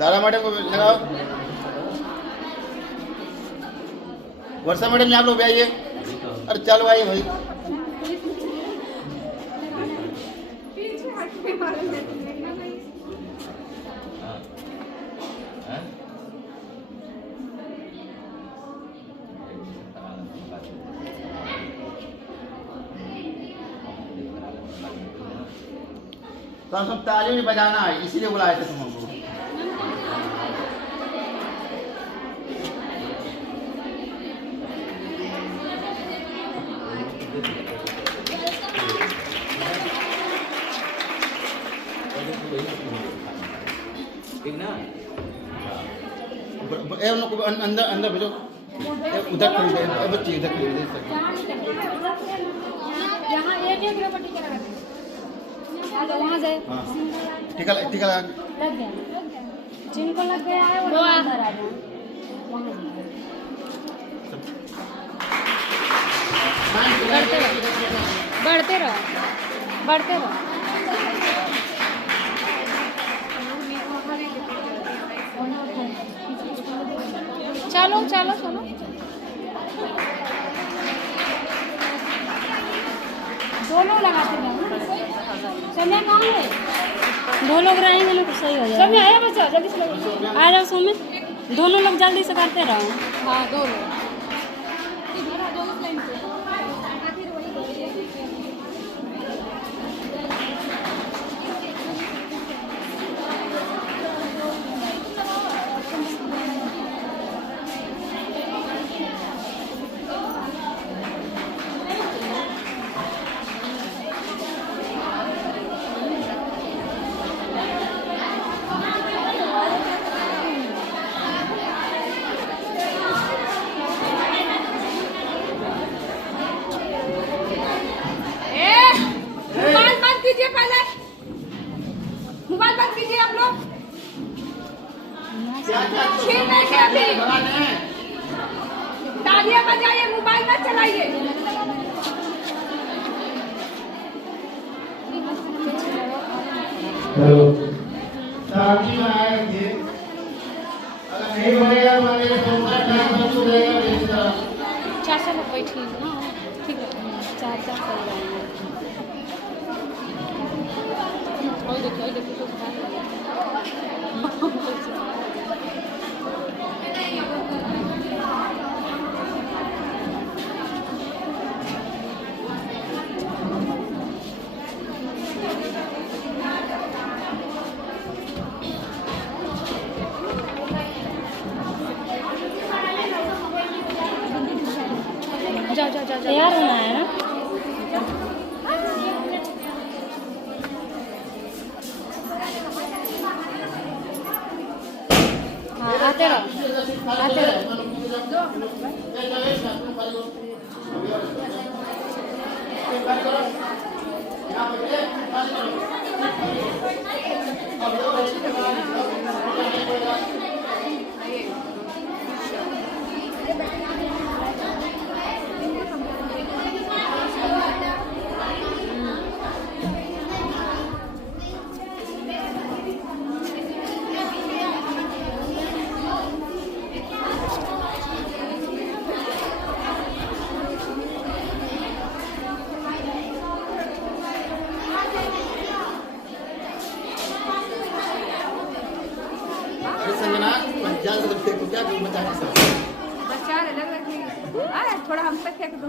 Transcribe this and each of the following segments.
Dara madam को लगाओ। वर्षा madam आप लोग भी आइए। अरे चलो आइए भाई। तो हम सब ताली भी बजाना है, इसीलिए बुलाए थे तुम हमको। अंदर अंदर भेजो, उधर बच्ची उधर वहाँ से टीका टीका लग गया, जिनको लग गया है वो अंदर आ जाए। बढ़ते रहो बढ़ते रहो। चलो चलो चलो। दोनों लगाते रहो। समय कहाँ है? दो लोग रहेंगे ना तो सही हो जाएगा। समय आया बच्चा, जल्दी से आ जाओ। समय दोनों लोग जल्दी से करते रहो। हाँ दो लोग। पहले मोबाइल बंद कीजिए आप लोग। छीनने के अभी तालियां बजाइए, मोबाइल मत चलाइए। हेलो शादी में आए थे, अगर नहीं बनेगा हमारे सोमवार टाइम बंद हो जाएगा। 400 लोग बैठे हैं ना, ठीक है 4 कर जाएंगे। और देखिए तो जाओ जाओ जाओ तैयार होना है ना। हाँ आते रहो आते रहो। थोड़ा हम पे फेंक दो।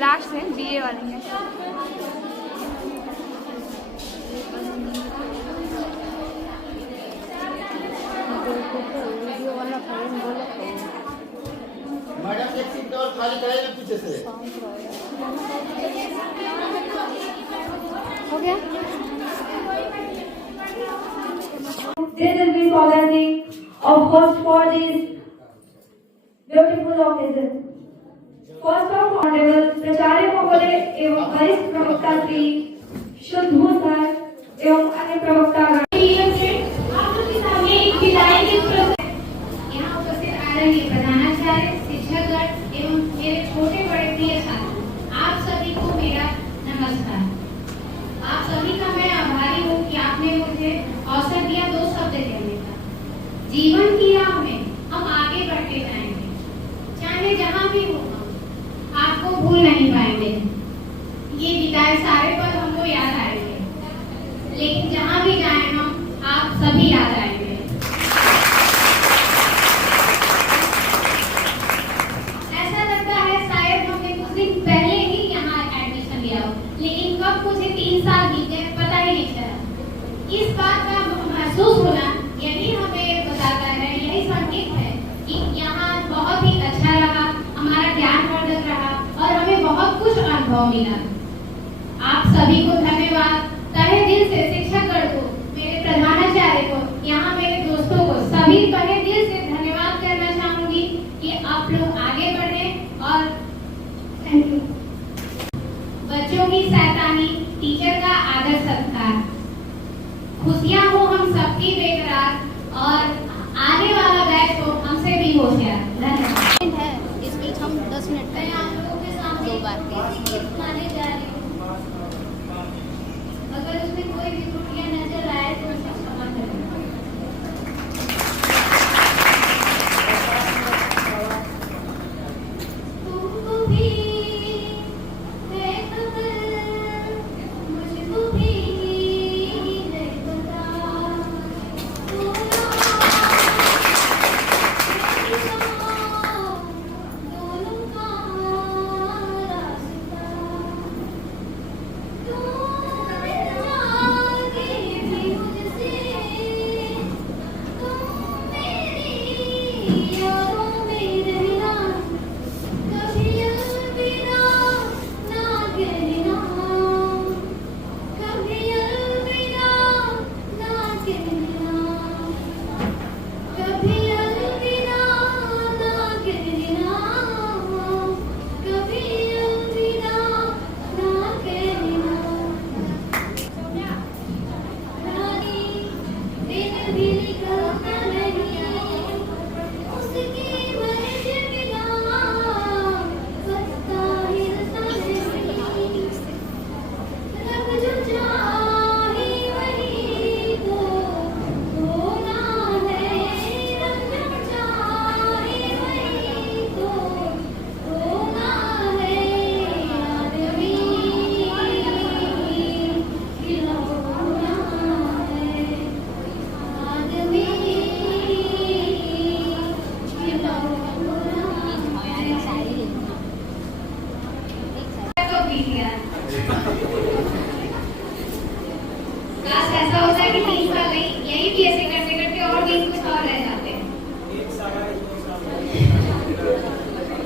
लास्ट है बीए वाली है। मैडम एक सीट और खाली कराइए पीछे से। हो गया। This is the solemnity of host for this beautiful occasion. First of Honorable प्राचार्य महोदय एवं वरिष्ठ प्रवक्ता श्री शुद्धू सर एवं अन्य प्रवक्ता आप लोग के सामने एक विदाई की यहाँ उपस्थित आदरणीय प्रधानाचार्य, शिक्षकगण एवं मेरे छोटे बड़े प्रिय छात्र, आप सभी को मेरा नमस्कार। आप सभी का मैं आभारी हूँ कि आपने मुझे अवसर दिया जीवन की राह में हम आगे बढ़ते जाएंगे, चाहे जहाँ भी हो हम आपको भूल नहीं पाएंगे। ये बिताए सारे पल हमको याद आएंगे, लेकिन जहाँ भी जाएं हम आप सभी याद आएंगे। ऐसा लगता है शायद हमने कुछ दिन पहले ही यहाँ एडमिशन लिया हो, लेकिन कब मुझे 3 साल बीत गए पता ही नहीं चला। इस बात का महसूस होना यही हमें बताता है, यही संकेत है कि यहाँ बहुत ही अच्छा रहा, हमारा ज्ञानवर्धक रहा और हमें बहुत कुछ अनुभव मिला। आप सभी को धन्यवाद तहे दिल से, शिक्षकगण को, मेरे प्रधानाचार्य को, यहाँ मेरे दोस्तों को, सभी तहे दिल से धन्यवाद करना चाहूंगी कि आप लोग आगे बढ़े और थैंक यू। बच्चों की शैतानी, टीचर का आदर सत्कार, खुशियां हो हम सबकी बेकरार और आने वाला बैच हो हमसे भी होशियार। धन्यवाद है। इस बीच हम 10 मिनट मैं आप लोगों के सामने 2 बार माने जा रही हूँ। अगर उसमें कोई भी त्रुटियां नजर आए तो उसे क्षमा करें। तुमको भी है खबर, मुझको भी है पता, दोनों का रास्ता, तुम जागे भी मुझसे, तुम मेरी यादों में रहना, कभी अलविदा ना कहना, कभी अलविदा ना कहना, कभी अलविदा ना कहना, कभी अलविदा ना कहना। रानी दिन भी निकलता नहीं, उसकी मर्जी बिना सत्ता हिलता नहीं, रब जो चाहे वही तो होना है, रब जो चाहे वही तो होना है, आदमी खिलौना है, आदमी काश ऐसा होता है कि 3 साल नहीं, यही भी ऐसे करते करते और दिन कुछ और रह जाते।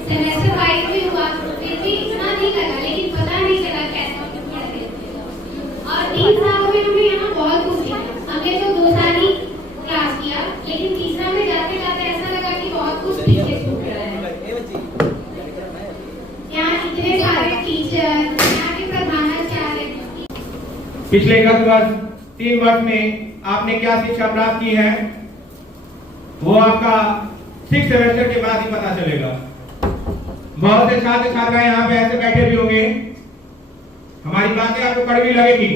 सेमेस्टर वाइज भी हुआ, फिर भी इतना नहीं लगा, लेकिन पता नहीं चला कैसे पढ़ गए। और 3 सालों में हमें यहाँ बहुत कुछ सीखा। हमने तो 2 साल ही क्लास किया, लेकिन तीसरा में जाते जाते ऐसा लगा कि बहुत कुछ पीछे छूट रहा है। यहाँ इतने सारे टीचर, यहाँ के प्रधानाचार्य। पिछले गत वर्ष 3 वर्ष में आपने क्या शिक्षा प्राप्त की है वो आपका 6 सेमेस्टर के बाद ही पता चलेगा। बहुत से छात्र छात्राएं यहाँ पे ऐसे बैठे भी होंगे, हमारी बातें आपको कड़वी लगेगी,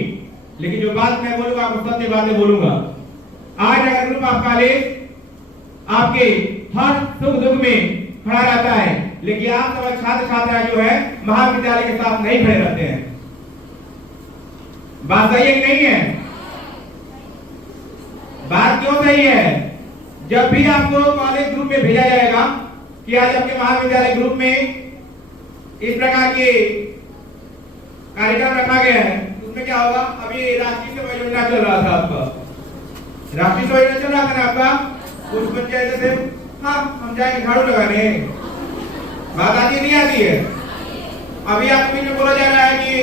लेकिन जो बात मैं बोलूंगा आपको सत्य बातें बोलूंगा। आज अगर ग्रुप ऑफ कॉलेज आपके हर सुख दुख में खड़ा रहता है, लेकिन आप सब छात्र छात्राएं जो है महाविद्यालय के साथ नहीं खड़े रहते हैं। बात सही है कि नहीं है? बात क्यों सही है? जब भी आपको कॉलेज ग्रुप में भेजा जाएगा कि आज आपके महाविद्यालय ग्रुप में इस प्रकार के कार्यक्रम रखा गया है, उसमें क्या होगा? अभी राष्ट्रीय सेवा योजना चल रहा था आपका, राष्ट्रीय सेवा योजना चल रहा था ना आपका, कुछ बच्चे ऐसे थे, हाँ हम जाएंगे झाड़ू लगाने, बात आती नहीं आती है। अभी आपके में बोला जा रहा है कि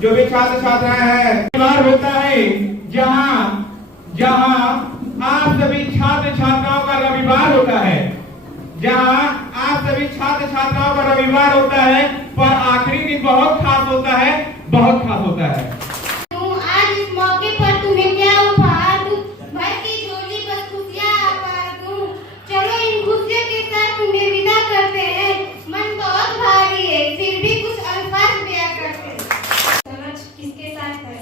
जो भी छात्र छात्राएं हैं, बार होता है जहां जहां आप सभी छात्र छात्राओं का रविवार होता है, जहां आप सभी छात्र छात्राओं का रविवार होता है, पर आखिरी दिन बहुत खास होता है, बहुत खास होता है। आज इस मौके पर तुम्हें क्या उपहार दूं? भर की झोली बस खुशियां पार दूं। चलो इन खुशियों के साथ तुम्हें विदा करते हैं। मन बहुत भारी है, फिर भी कुछ अल्फाज बयां करते हैं। समझ किसके साथ है?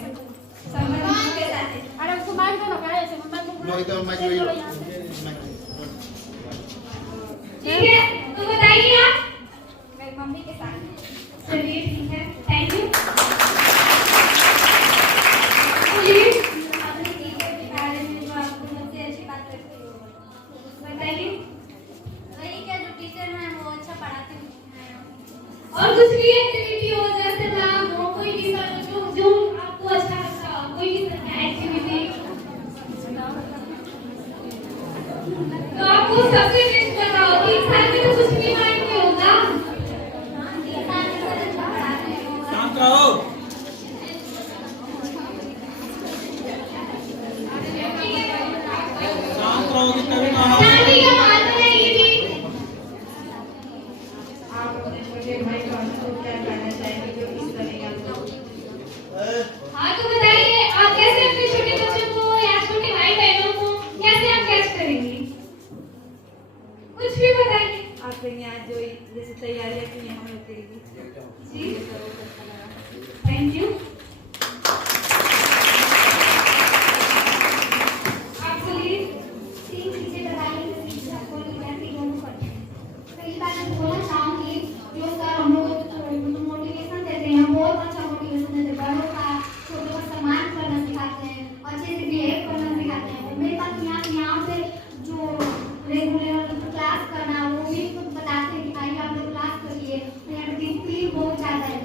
समझ किसके साथ है? अरे उसको मार दो ना, ऐसे मत वही तो मैं वही ठीक है, तो बताइए आप। मेरी मम्मी के साथ। चलिए ठीक है, थैंक यू। प्लीज अपने टीचर के बारे में जो आपको सबसे अच्छी बात लगती है बताइए। वही क्या जो टीचर हैं वो अच्छा पढ़ाते हैं। और कुछ भी एक्टिविटी हो जैसे नाम हो कोई भी सर जो आपको अच्छा लगता हो कोई भी एक्टिविटी तो आपको सबसे बेस्ट बताओ 3 साल में तो कुछ भी माइंड में होगा। शांत रहो। शांत रहोगे तभी ना शादी का बात है ये भी। आप अपने छोटे भाई को क्या कहना चाहेंगे जो इस तरह हाँ तो बताइए आप कैसे अपने छोटे बच्चों को या छोटे भाई बहनों को कैसे आप कैच करेंगे कुछ भी बताइए। आप यहाँ जो जैसे तैयारियां की हैं हम लोग के लिए जी थैंक यू। आप बोलिए। 3 चीजें बताइए जो शिक्षक को विद्यार्थी दोनों करते हैं। पहली बात मैं बोलना चाहूंगी जो सर हम लोग मोटिवेशन देते हैं बहुत अच्छा मोटिवेशन देते हैं। बड़ों का छोटों का सम्मान करना सिखाते हैं अच्छे से बिहेव करना सिखाते हैं। मेरे पास यहाँ पे जो रेगुलर क्लास करना वो भी कुछ बताते हैं कि भाई आप लोग क्लास करिए। यहाँ पे डिसिप्लिन बहुत ज़्यादा है।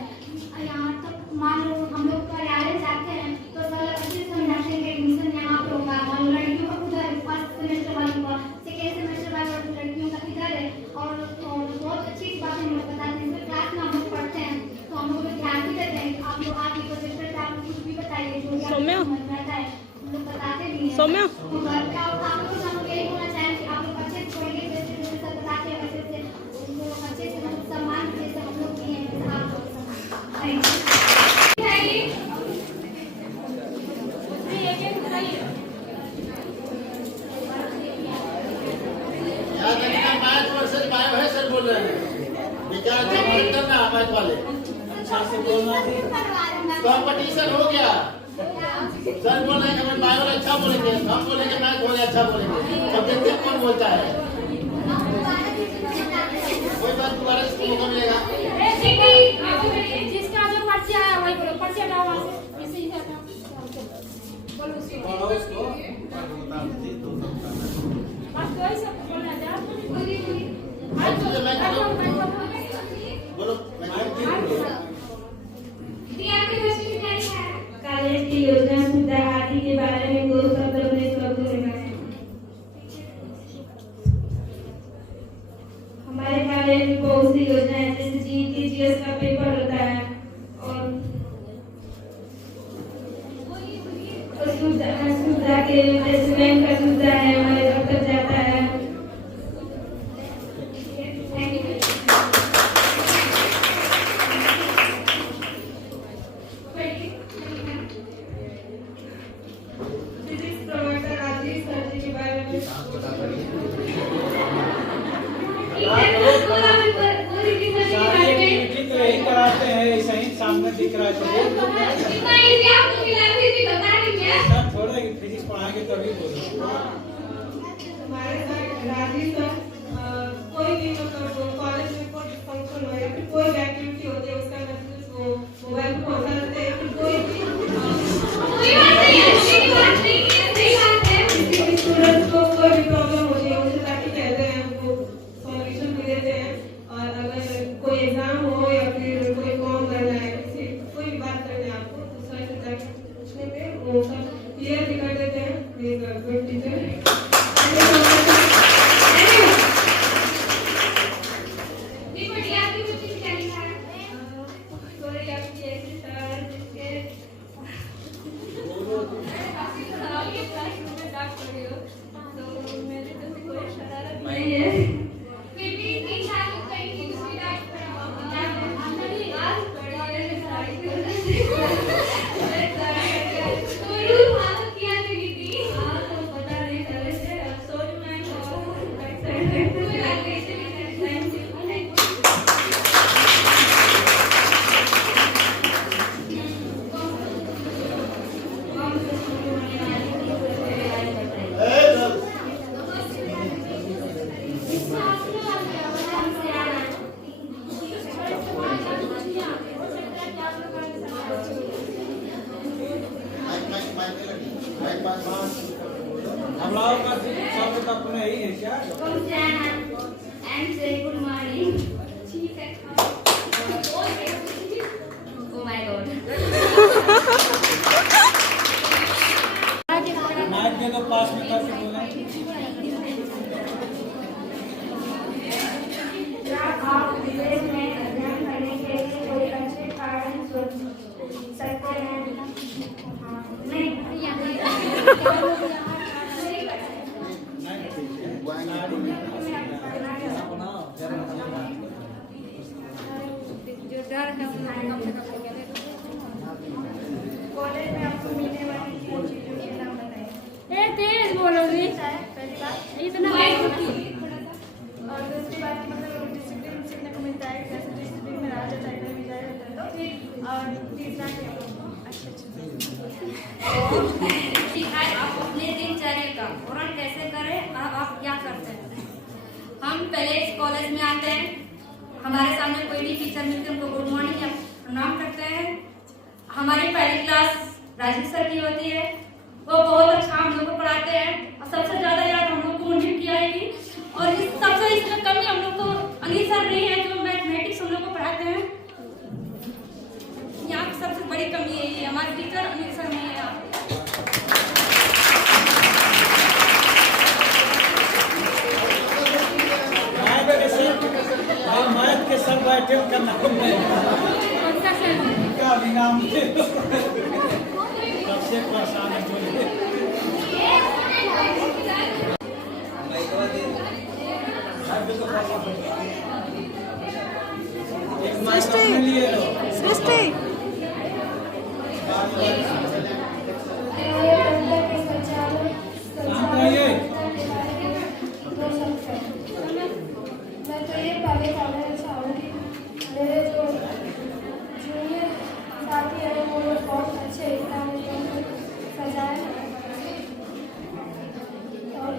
यहाँ तक मान लो हम लोग कार्यालय जाते हैं तो सर अच्छे से समझाते हैं कि एडमिशन यहाँ पे होगा। मान लो लड़कियों का उधर है, फर्स्ट सेमेस्टर वालों का, सेकेंड सेमेस्टर वालों लड़कियों का इधर है। और बहुत अच्छी बात हम लोग बताते हैं। क्लास में हम लोग पढ़ते हैं तो हम लोग ध्यान भी देते हैं। आप लोग आगे प्रोजेक्टर पे आप कुछ भी बताइए जो भी आपको समझ में आता है हम लोग बताते भी हैं। तो घर पे आप लोग को हम लोग यही बोलना चाहेंगे कि आप लोग अच्छे से पढ़िए जैसे जैसे सर बताते हैं वैसे वैसे उनको अच्छे से मतलब सम्मान जैसे हम लोग दिए हैं वैसे आप लोग थैंक यू। बताइए। याद रखना मैथ वर्सेस बायो है सर बोल रहे हैं विचार करना मैथ वाले कंपटीशन हो गया। सर बोल रहे हैं कि हमें बायो अच्छा बोलेंगे हम बोलेंगे मैथ बोले अच्छा बोलेंगे अब देखते हैं कौन बोलता है। कोई बात दोबारा से मौका मिलेगा। जिसका जो पर्ची आया वही बोलो पर्ची हटाओ वहाँ से इसे ही हटाओ बोलो उसको बस कोई सब बोलना जा बोलो कॉलेज की योजना सुविधा आदि के बारे में 2 शब्द अपने शब्द में हमारे कॉलेज में बहुत सी योजनाएं जैसे जीटी जीएस का पेपर होता है और सुविधा के प्लेसमेंट का सुविधा है हमारे दफ्तर जाता है। फिजिक्स प्रवक्ता राजीव सर जी के बारे में यही कराते हैं ऐसा ही सामने दिख रहा है सर थोड़ा फिजिक्स पढ़ाएंगे तभी बोलो। हमारे साथ राजीव सर कोई भी मतलब कॉलेज में कोई फंक्शन हो या फिर कोई एक्टिविटी होती है उसका मैसेज वो मोबाइल पे पहुंचा देते हैं फिर कोई स्टूडेंट्स को कोई भी प्रॉब्लम होती है उनसे जाके कहते हैं वो सॉल्यूशन भी देते हैं। और अगर कोई एग्जाम हो या फिर कोई फॉर्म भरना है कोई भी बात करनी है आपको तो सर से जाके पूछने पे वो सब क्लियर भी कर देते हैं। गुड टीचर हम लोगों का स्वागत अपने ही है क्या? and say good morning. Oh my God. Mike दे दो, पास में करके बोले। क्या आप विदेश में अध्ययन करने के लिए कोई अच्छे कारण सोच सकते हैं? नहीं। जो डर है उसको कम से कम लेके कॉलेज में आपको मिलने वाली तीन चीजों के नाम बताएं। तेज बोलोगी पहली बात, इतना और दूसरी बात मतलब डिसिप्लिन सीखने को मिलता है, जैसे डिसिप्लिन में रहा जाता है, कहीं भी जाया जाता है तो। और तीसरा क्या? सिखाए आप अपने दिनचर्या का वर्णन कैसे करें और आप क्या करते हैं। हम पहले इस कॉलेज में आते हैं, हमारे सामने कोई भी टीचर मिलते हैं उनको गुड मॉर्निंग या प्रणाम करते हैं। हमारी पहली क्लास राजीव सर की होती है, वो बहुत अच्छा हम लोग को पढ़ाते हैं और सबसे ज्यादा याद हम लोग को उन्हीं की आएगी। और इस सबसे इसमें कमी हम लोग को अनिल सर नहीं है जो मैथमेटिक्स हम लोग को पढ़ाते हैं। यहाँ की सबसे बड़ी कमी यही है, हमारे टीचर अनिल सर नहीं है। माइक के सब अटेंड करना का भी नाम सबसे परेशान है बोलिए। सृष्टि मैं तो ये पहले पढ़ना चाहूँगी। मेरे जो जूनियर साथी हैं वो लोग बहुत अच्छे एग्जाम सजाए और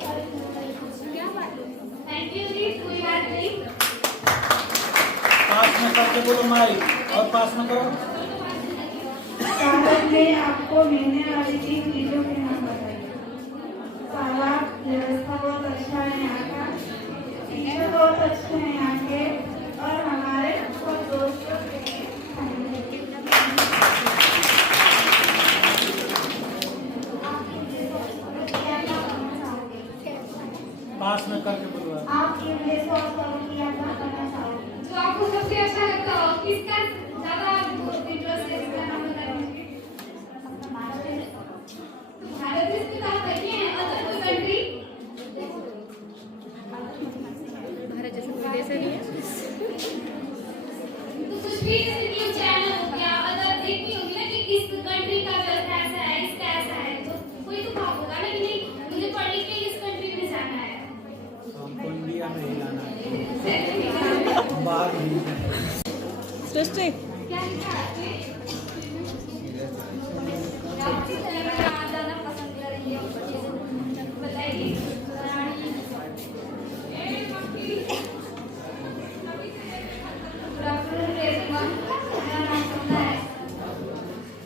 Thank you जी, कोई बात नहीं। पास में करके बोलो माइक और पास में करो। कॉलेज में आपको मिलने वाली तीन चीजों के नाम बताइए। पहला, व्यवस्था बहुत अच्छा है यहाँ का, टीचर बहुत अच्छे हैं यहाँ के, और हमारे कुछ दोस्तों के पास में करके बोलो। आप इंग्लिश और करोगी या क्या करना चाहोगे? जो आपको सबसे अच्छा लगता हो, किसका ज्यादा इंटरेस्ट है, इसका नाम बता दीजिए। भारत देश की बात करते हैं, अदर कोई कंट्री? भारत जैसे कोई देश नहीं है। तो कुछ भी जैसे न्यूज चैनल हो गया, अदर देखती होगी ना कि किस कंट्री का व्यवस्था ऐसा है, इसका ऐसा है, तो कोई तो भाव होगा ना कि नहीं मुझे पढ़ने के लिए इस कंट्री में जाना है। हमको इंडिया में ही लाना है, बाहर नहीं। सृष्टि क्या लिखा है? आप किस तरह का खाना ज़्यादा पसंद करेंगे बताइए। मेरा नाम सपना है।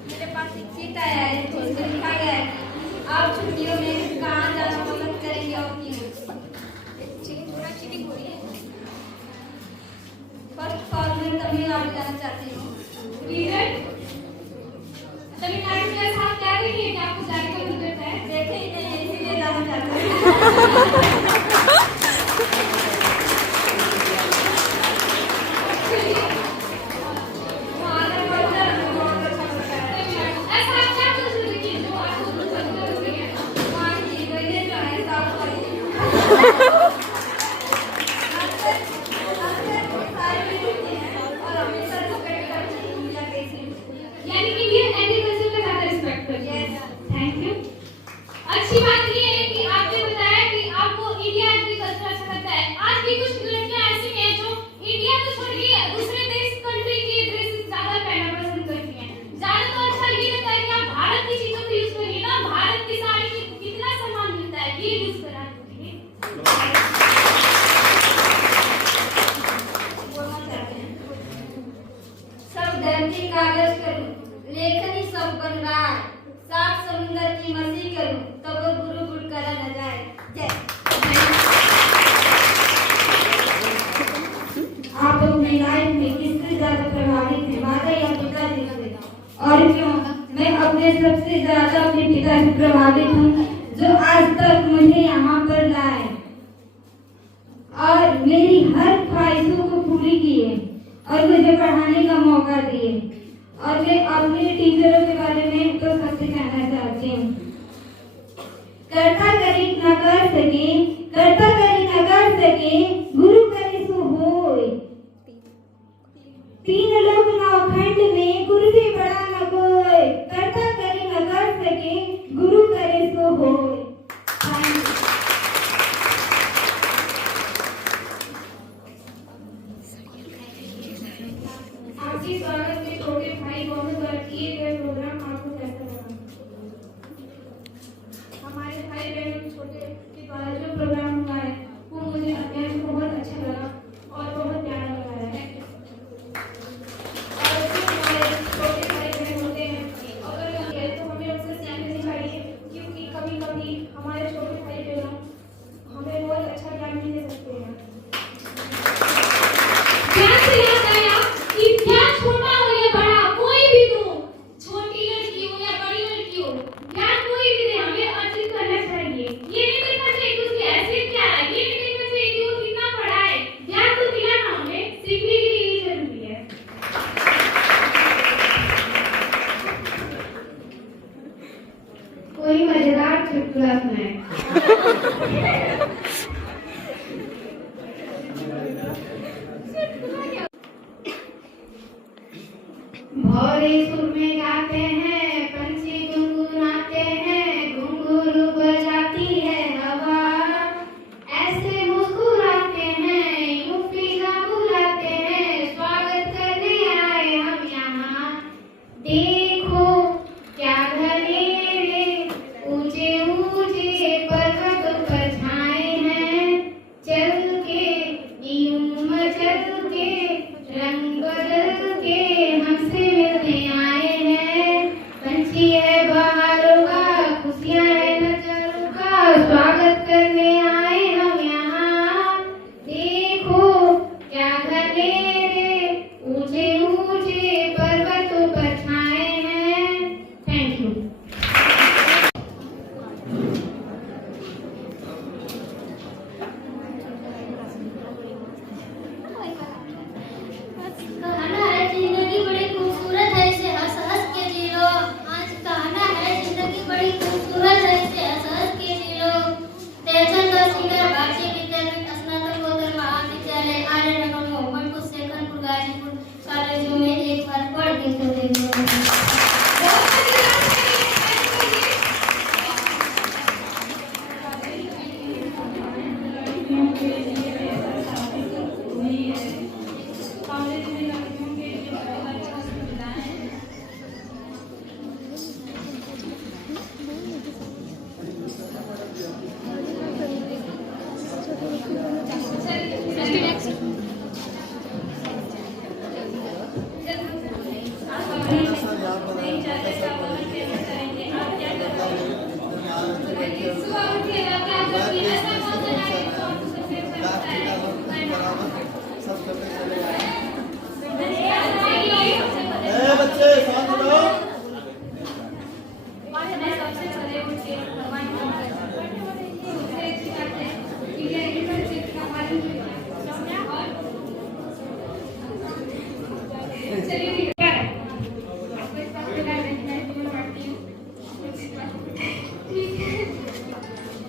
मेरे पास एक चीट आया है जिसमें लिखा गया है आप छुट्टियों में कहाँ जाना पसंद करेंगे और क्यों। चीटिंग हो रही है। फर्स्ट ऑफ ऑल मैं तमिलनाडु जाना चाहती हूँ। रीजन? तमिलनाडु में ऐसा क्या देखिए कि आपको जाने का मन करता है? देखे ही नहीं है, इसीलिए जाना चाहती हूँ। वहाँ का कल्चर बहुत अच्छा लगता है। ऐसा क्या कल्चर देखिए जो आपको पसंद करती है? वहाँ की गईले जो है साफ वाली और हमेशा रिस्पेक्ट करती हूँ इंडिया के इसलिए। यानी कि ये एग्रीकल्चर का ज्यादा रिस्पेक्ट करती है। Thank you. अच्छी बात ये है कि आपने बताया कि आपको इंडिया एग्रीकल्चर अच्छा लगता है। आज भी कुछ लड़कियां ऐसी हैं जो इंडिया को छोड़ के दूसरे देश कंट्री की ड्रेस ज्यादा पहनना पसंद करती हैं। ज्यादा तो अच्छा ये लगता है कि आप भारत की चीजों को यूज करिए ना, भारत की साड़ी की कितना सम्मान मिलता है ये यूज करा करिए। बोलना चाहते हैं सब धरती कागज करूं लेखनी सब बन रहा है सात समुंदर की मर्जी करूं तब ज्यादा अपने पिता से प्रभावित हूँ, जो आज तक मुझे यहाँ पर लाए और मेरी हर ख्वाहिशों को पूरी किए और मुझे पढ़ाने का मौका दिए। और मैं अपने टीचरों के बारे में तो सबसे कहना चाहती हूँ, कर्ता करी न कर सके, कर्ता करी न कर सके, गुरु करे सो होय। तीन लोक नवखंड में गुरु से बड़ा न कोई, कर्ता करी न कर सके, गुरु करे सो होय। आपके स्वागत में छोटे भाई बहुत बार किए गए प्रोग्राम आपको कैसा लगा? हमारे भाई बहन छोटे के द्वारा जो प्रोग्राम हुआ है वो मुझे अत्यंत बहुत अच्छा लगा और बहुत प्यारा लगा है। और जो हमारे छोटे भाई बहन होते हैं अगर तो हमें उनसे सीखनी चाहिए, क्योंकि कभी कभी हमारे छोटे भाई बहन हमें बहुत अच्छा ज्ञान भी दे सकते हैं। ध्यान से याद आया कि ज्ञान छोटा हो या बड़ा, कोई भी दो, छोटी लड़की हो या बड़ी लड़की हो, ज्ञान कोई भी दे, हमें अर्जित करना चाहिए। ये नहीं देखना चाहिए कि उसकी हैसियत क्या है, ये नहीं देखना चाहिए कि वो कितना पढ़ा है। ज्ञान तो मिला ना हमें, सीखने के लिए ये जरूरी है। कोई मजेदार चुटकुला सुनाए। भौरे सुर में गाते हैं, पंछी गुनगुनाते हैं, घुंघरू बजाती है हवा, ऐसे मुस्कुराते हैं, यूं फिजा बुलाते हैं, स्वागत करने आए हम यहाँ। देखो क्या घनेरे ऊंचे ऊंचे पर्वतों पर छाए हैं, चल के यूं मचल के रंग बदल के हमसे मिलने आए हैं। पंछी है बहारों का, खुशियां है नजारों का, स्वागत करने आए हम यहाँ। देखो क्या घनेरे ऊंचे ऊंचे पर्वतों पर छाए हैं। Thank you. कहना है जिंदगी बड़ी खूबसूरत है, इसे हंस हंस के जी लो। आज कहना है जिंदगी बड़ी खूबसूरत है, इसे हंस हंस के जी लो। तेजन दसिंगर भारतीय विद्यापीठ स्नातकोत्तर महाविद्यालय आर्य नगर मोहम्मदपुर शेखरपुर गाजीपुर कॉलेजों में एक बार पढ़ के तो देखो। बच्चे शांत रहो।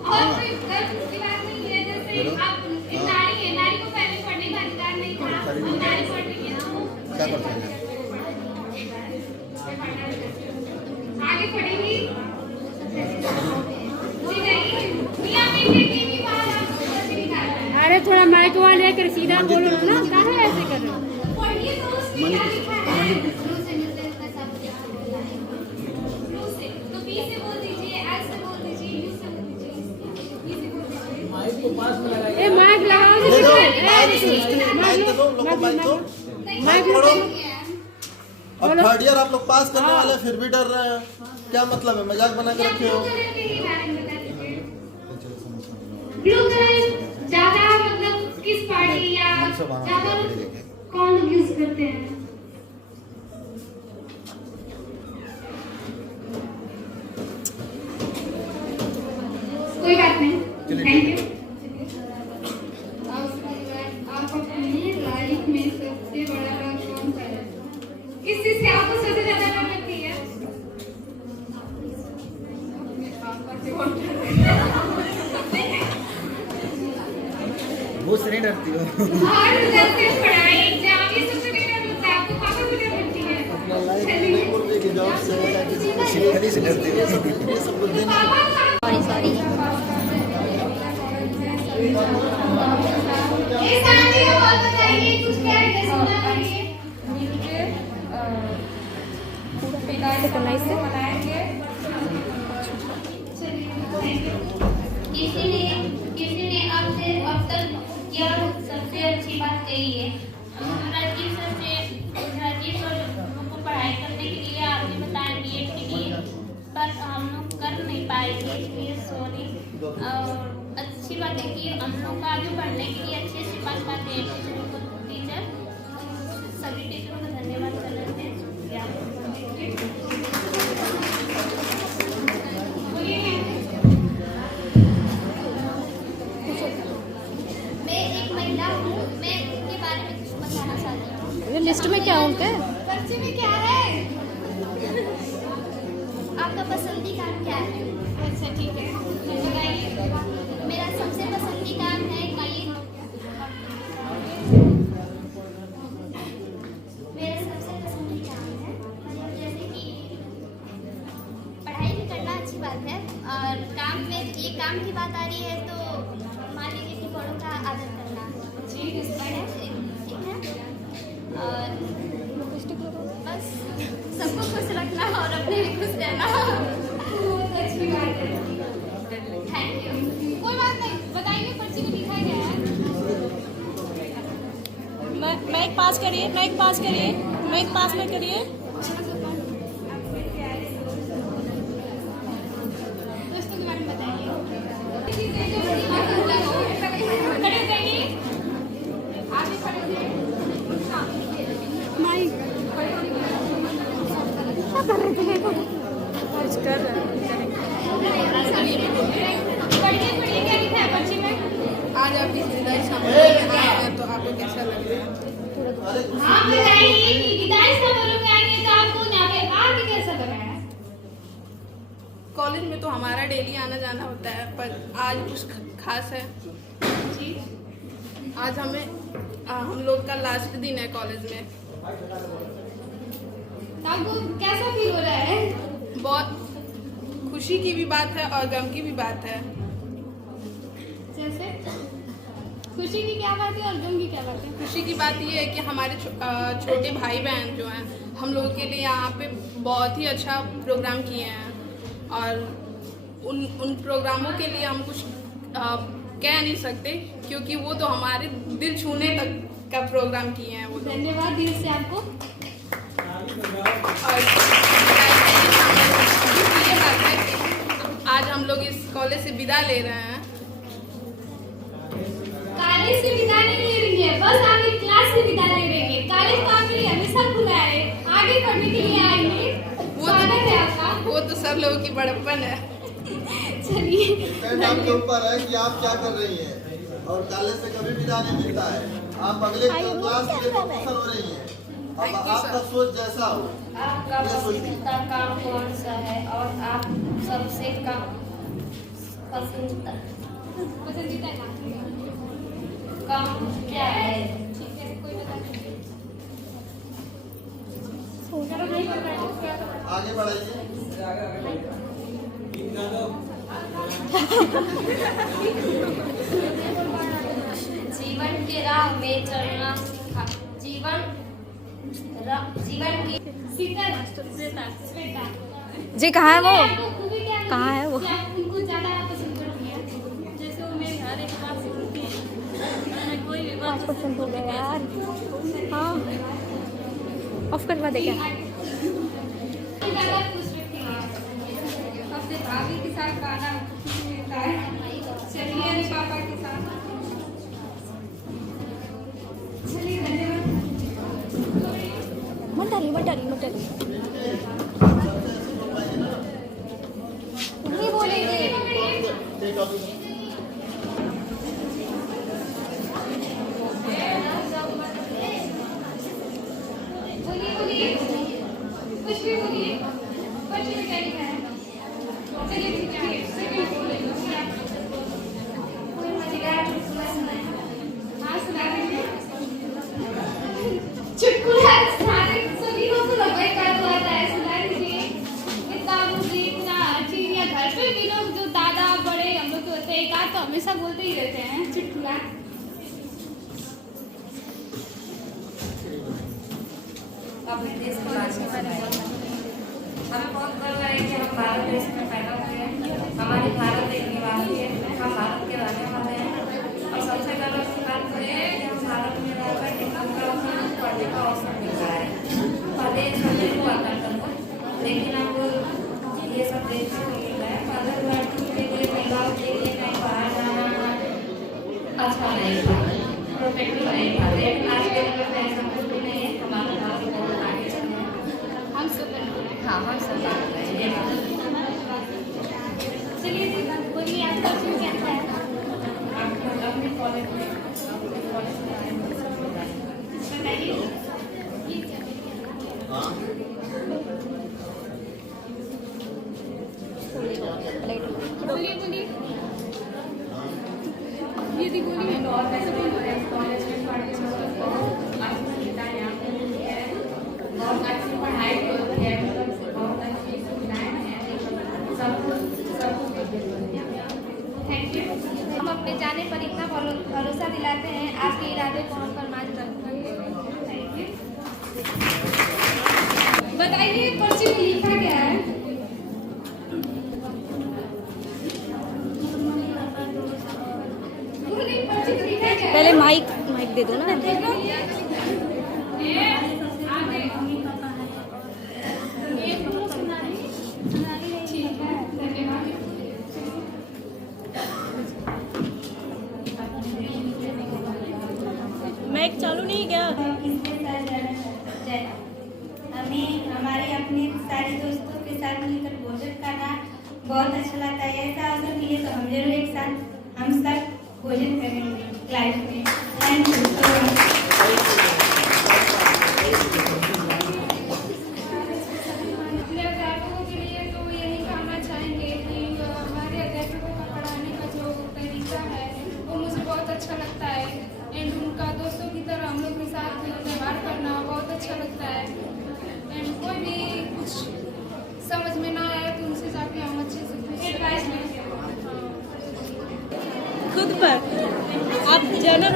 और कोई गर्व की बात नहीं है, जैसे आप एक नारी है, नारी को पहले पढ़ने का अधिकार नहीं था, अब नारी पढ़ रही है ना, क्या करते हैं? आगे पढ़ेंगी। जी नहीं, मियां बेटे की भी बात आपको कैसे निकालना है? अरे थोड़ा माइक वहाँ लेकर सीधा बोलो ना, कहाँ ऐसे कर रहे हो? पढ़िए तो उसमें क्या लिखा है? ब्लू से मिलते हैं उसका सब ब्लू से, तो बी से बोल दीजिए, एल से बोल दीजिए, यू से बोल दीजिए, बी से बोल दीजिए। माइक को पास में लगाइए। ए माइक लगाओ दे दो, ना, माइक दे दो, लोगों को माइक दो। माइक पढ़ो। अब थर्ड ईयर आप लोग पास करने वाले फिर भी डर रहे हैं, क्या मतलब है? मजाक बना के रखे हो। ब्लू कलर ज्यादा मतलब किस पार्टी या ज्यादा कौन लोग यूज करते हैं? कोई बात नहीं, थैंक यू। आप अपनी लाइफ में सबसे बड़ा डर कौन सा है? किस चीज से आपको सबसे ज्यादा डर लगती है? अपने पापा से बहुत डर लगता है। मुझसे नहीं डरती हो? और रिजल्ट से पढ़ाई एग्जाम ये सबसे नहीं डर लगता है आपको? पापा से डर लगती है? की जॉब से या किसी को शिकारी से डरती है, ये सब बोलते हैं। सॉरी ये साथी और बताइए कुछ क्या है सुना करिए। किसी ने अब तक यह सबसे अच्छी बात कही है। राजीव सर हमको पढ़ाई करने के लिए आपने बताया बीएड के लिए, पर हम लोग कर नहीं पाएंगे, इसलिए सॉरी। और अच्छी बात है कि हम लोग का आगे बढ़ने के लिए अच्छे से बात करते हैं टीचर। सभी टीचरों को धन्यवाद करते हैं, शुक्रिया। मैं एक महिला हूँ, मैं उनके बारे में कुछ बताना चाहती हूँ। ये लिस्ट में क्या है उनके? पर्ची में क्या है? आपका पसंदीदा काम क्या है? अच्छा ठीक है, बताइए। मेरा सबसे पसंदीदा काम है मेरा सबसे पसंदीदा काम है मतलब जैसे कि पढ़ाई भी करना अच्छी बात है, और काम में ये काम की बात आ रही है तो मान लीजिए कि बड़ों का आदर करना जी रिस्पेक्ट ठीक है, और बस सबको खुश रखना और अपने भी खुश रहना। बहुत अच्छी बात है। Thank you. कोई बात नहीं, बताइए पर्ची में लिखा क्या है। माइक पास करिए, माइक पास करिए, माइक पास में करिए। दोस्तों के बारे में बताइए। खड़े जाइए, आगे खड़े जाइए। माइक कुछ कर रहे हैं। पढ़िए क्या लिखा है पर्ची में। आज आपकी विदाई समारोह में आए हैं तो आपको कैसा लग रहा है? हाँ बताइए कि विदाई समारोह में आएंगे तो आपको यहाँ पे आके कैसा लग रहा है? कॉलेज में तो हमारा डेली आना जाना होता है, पर आज कुछ खास है जी, आज हम लोग का लास्ट दिन है कॉलेज में। तो आपको कैसा फील हो रहा है? बहुत खुशी की भी बात है और गम की भी बात है। जैसे खुशी की क्या बात है और गम की क्या बात है? खुशी की बात ये है कि हमारे छोटे भाई बहन जो हैं हम लोगों के लिए यहाँ पे बहुत ही अच्छा प्रोग्राम किए हैं, और उन प्रोग्रामों के लिए हम कुछ कह नहीं सकते, क्योंकि वो तो हमारे दिल छूने तक का प्रोग्राम किए हैं वो। धन्यवाद दिल से आपको। और ये बात है कि आज हम लोग इस कॉलेज से विदा ले रहे हैं। कॉलेज से विदा नहीं ले रही है, बस आगे क्लास से विदा ले रही है। कॉलेज तो आपके लिए हमेशा खुला है, आगे पढ़ने के लिए आएंगे। स्वागत है आपका। वो तो सब लोगों की बड़प्पन है। चलिए, डिपेंड आपके ऊपर है कि आप क्या कर रही हैं, और कॉलेज से कभी विदा नहीं मिलता है। आप अगले क्लास के लिए प्रोफेसर हो रही हैं, अब आपका सोच जैसा हो। आपका पसंदीदा काम कौन सा है और आप सबसे पसंदीदा काम क्या है? ठीक है, कोई बता दीजिए। आगे बढ़ाइए। जीवन के राह में चलना सीखा। जीवन की श्वेता जी कहाँ है वो? आपको खूबी क्या लगी? कहाँ है वो? क्या आप उनको ज्यादा पसंद करती हैं? जैसे वो मेरी हर एक बात सुनती है, मैं कोई भी बात पसंद हो गया यार। हाँ ऑफ करवा दे क्या? ज्यादा खुश रखती है। अपने भाभी के साथ गाना खुशी मिलता है। चलिए मेरे पापा के साथ। चलिए धन्यवाद। मंडाली मंडाली मंडाली नहीं बोलेंगे। निकालो। बोलिए बोलिए, कुछ भी बोलिए, कुछ भी क्या लिखा है? चलिए ठीक है, चलिए बोलिए। कोई मजेदार चुटकुला सुनाए? हाँ सुना दीजिए। चुटकुला सुनाने सभी को तो लगभग कर आता है, सुना दीजिए। इतना मुझे इतना चिड़िया घर पे भी लोग जो दादा बड़े हम लोग होते हैं, एक आध तो हमेशा बोलते ही रहते हैं चुटकुला। अपने देश के बारे में हमें बहुत गर्व है कि हम भारत देश में पैदा हुए हैं। हमारी भारत एक निवासी है, हम भारत के रहने वाले हैं और सबसे गर्व की बात यह है कि हम भारत में रहकर एक पढ़ने का अवसर मिल रहा है। पहले सभी हुआ करता था, लेकिन अब ये सब देखने को मिल रहा है। पहले लड़कियों के लिए, महिलाओं के लिए कहीं बाहर जाना अच्छा नहीं था, प्रोटेक्टिव नहीं था, लेकिन आज के दौर में ऐसा कुछ भी नहीं है। हमारा भारत बहुत आगे चल रहा है। हम सब हाँ, हम सब चलिए बोलिए, आपका क्यों क्या है? अपने कॉलेज में बताइए। हाँ बोलिए बोलिए, यदि बोलिए। और वैसे भी कॉलेज में पढ़ने अच्छी सुविधाएं यहाँ पे मिलती है, बहुत अच्छी पढ़ाई भी होती है, मतलब बहुत अच्छी सुविधाएं हैं, सब थैंक यू। हम अपने जाने पर इतना भरोसा दिलाते हैं, आपके इरादे को हम पर मान रखेंगे। Thank you. बताइए पर्ची में लिखा क्या है? पहले माइक दे दो ना। माइक चालू नहीं क्या? हमें हमारे अपने सारे दोस्तों के साथ मिलकर भोजन करना बहुत अच्छा लगता है। ऐसा अवसर मिले तो हम जरूर एक साथ हम सब भोजन करेंगे लाइफ में। Thank you so much. अपने अध्यापकों के लिए तो यही कहना चाहेंगे कि हमारे अध्यापकों का पढ़ाने का जो तरीका है वो मुझे बहुत अच्छा लगता है। एंड उनका दोस्तों की तरह हम लोग के साथ व्यवहार करना बहुत अच्छा लगता है। एंड कोई भी कुछ समझ में ना आए तो उनसे जाके हम अच्छे से एडवाइस लेंगे। खुद पर आप जनरल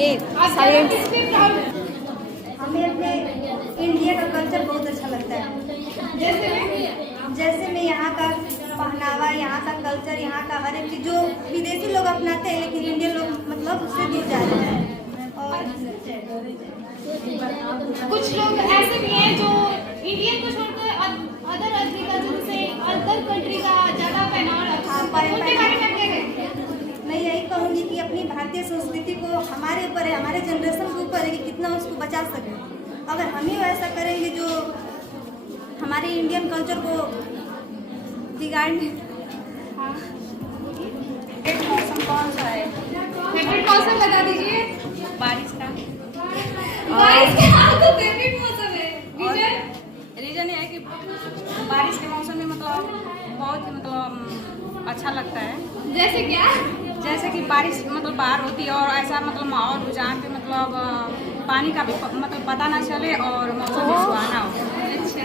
एक साइलेंट। हमें अपने इंडिया का कल्चर बहुत अच्छा लगता है। जैसे में यहाँ का पहनावा, यहाँ का कल्चर, यहाँ का हर एक चीज जो विदेशी लोग अपनाते हैं, लेकिन इंडियन लोग मतलब उससे दूर जा रहे हैं। और कुछ लोग ऐसे भी हैं जो इंडियन को छोड़कर अदर अफ्रीका जैसे अदर कंट्री का ज्यादा पहनावा रखा है। उनके बारे में क्या कहते हैं? मैं यही कहूँगी कि अपनी भारतीय संस्कृति को हमारे ऊपर है, हमारे जनरेशन के ऊपर है कि कितना उसको बचा सके। अगर हम ही वैसा करेंगे जो हमारे इंडियन कल्चर को बिगाड़ने। हाँ फेवरेट मौसम कौन सा है? फेवरेट मौसम बता दीजिए। बारिश का। बारिश का तो फेवरेट मौसम है। रीजन ये है कि बारिश के मौसम में मतलब बहुत ही मतलब अच्छा लगता है। जैसे क्या? जैसे कि बारिश मतलब बाहर होती है और ऐसा मतलब माहौल हो जहाँ पे मतलब पानी का भी मतलब पता ना चले और मौसम भी सुहाना हो। अच्छा,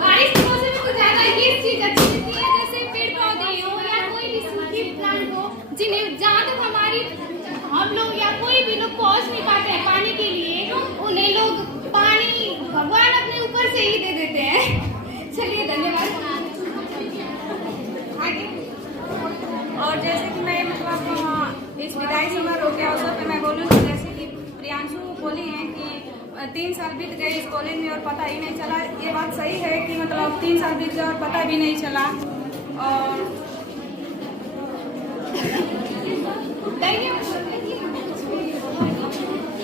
बारिश के मौसम में कुछ ज्यादा ये चीज अच्छी लगती है, जैसे पेड़ पौधे हो या कोई भी सूखी प्लांट हो, जिन्हें जहाँ तक हमारी हम लोग या कोई भी लोग पहुँच नहीं पाते हैं पानी के लिए, उन्हें लोग पानी भगवान अपने ऊपर से ही दे देते हैं। चलिए धन्यवाद। आगे। और जैसे कि मैं मतलब इस विदाई समारोह के अवसर पर मैं बोलूँ कि जैसे कि प्रियांशु बोली हैं कि 3 साल बीत गए इस कॉलेज में और पता ही नहीं चला। ये बात सही है कि मतलब 3 साल बीत गए और पता भी नहीं चला।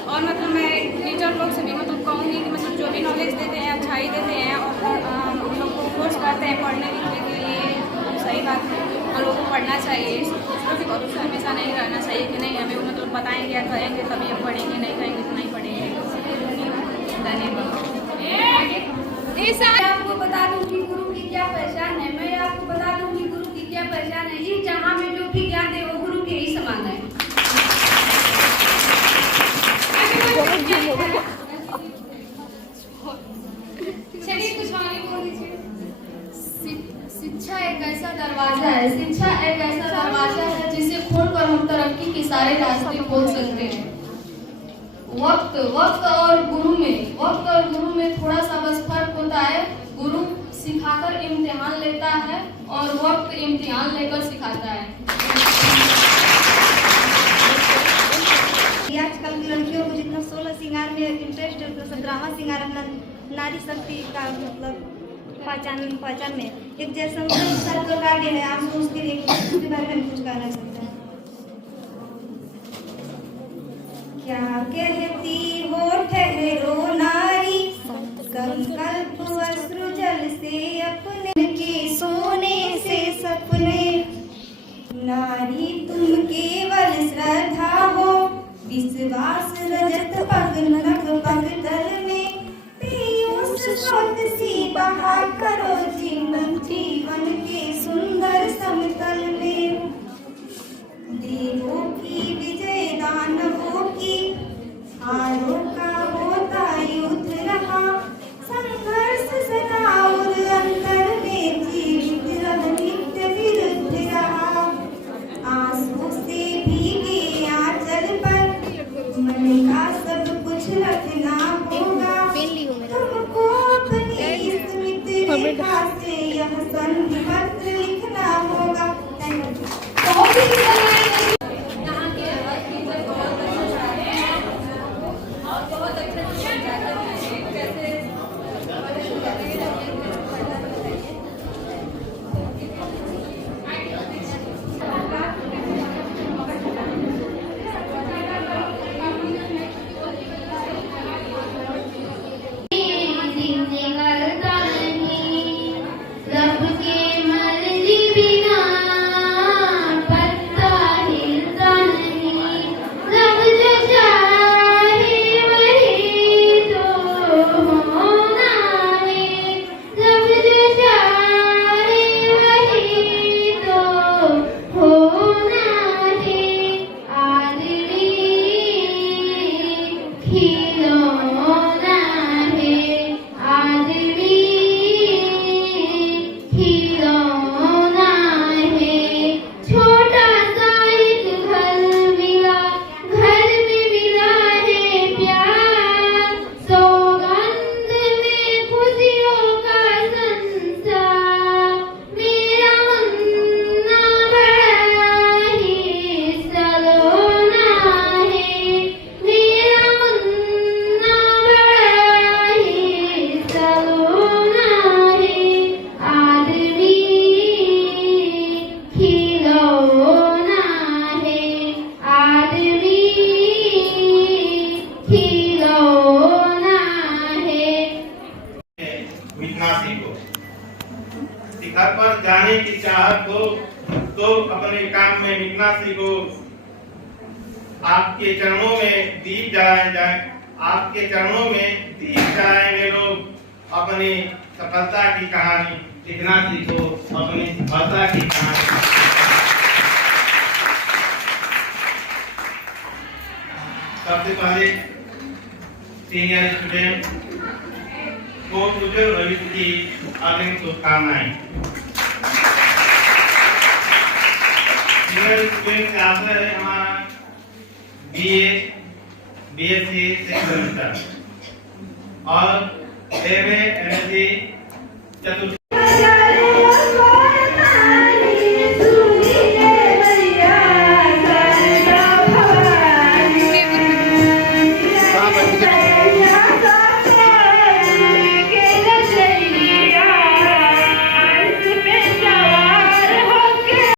और मतलब मैं टीचर लोग से भी मतलब कहूँगी कि मतलब जो भी नॉलेज देते हैं अच्छाई देते हैं और आते हैं पढ़ने लिखने के लिए, सही बात है, और लोगों को पढ़ना चाहिए। दूसरों के भरोसे हमेशा नहीं रहना चाहिए कि नहीं हमें मतलब बताएंगे या कहेंगे तभी हम पढ़ेंगे, नहीं कहेंगे तो नहीं पढ़ेंगे। धन्यवाद। आपको बता दूं कि गुरु की क्या पहचान है। मैं आपको बता दूं कि गुरु की क्या पहचान है। इस जहां में जो भी ज्ञान दे वो गुरु के ही समान है। चलिए कुछ आगे बोल दीजिए। शिक्षा एक ऐसा दरवाजा है, शिक्षा एक ऐसा दरवाजा है जिसे खोलकर हम तरक्की के सारे रास्ते खोल सकते हैं। वक्त और गुरु में थोड़ा सा बस फर्क होता है। गुरु सिखाकर इम्तिहान लेता है और वक्त इम्तिहान लेकर सिखाता है। आजकल की लड़कियों को जितना 16 श्रृंगार में इंटरेस्ट है उतना 17वां श्रृंगार अपना नारी शक्ति का मतलब पहचान में एक जैसा मतलब आगे है। आप उसके बारे में कुछ कहना चाहते हैं? क्या कहती हो ठहरो नारी, संकल्प अश्रु जल से अपने के सोने से सपने। नारी तुम केवल श्रद्धा हो, विश्वास रजत पग नख पग तल में। पीयूष स्रोत सी बहा करो जीवन के सुंदर समतल में। देवों की विजय दानवों की, हारों का होता युद्ध रहा। संघर्ष सदा और अंतर में जीवित रह नित्य विरुद्ध रहा। आंसू से भीगे आंचल पर मन का सब कुछ रखना होगा। तुमको अपनी स्मृति रेखा से यह संधि पत्र लिखना होगा। शिखर पर जाने की चाहत हो तो अपने काम में मिटना सीखो। आपके चरणों में दीप जलाए जाए, आपके चरणों में दीप जलाएंगे लोग। अपनी सफलता की कहानी लिखना सीखो, अपनी सफलता की कहानी। सबसे पहले सीनियर स्टूडेंट को उज्जवल भविष्य की अग्रिम शुभकामनाएं। सीनियर स्टूडेंट का आशय है हमारा BA, BSc सेमेस्टर और MA, MSc चतुर्थ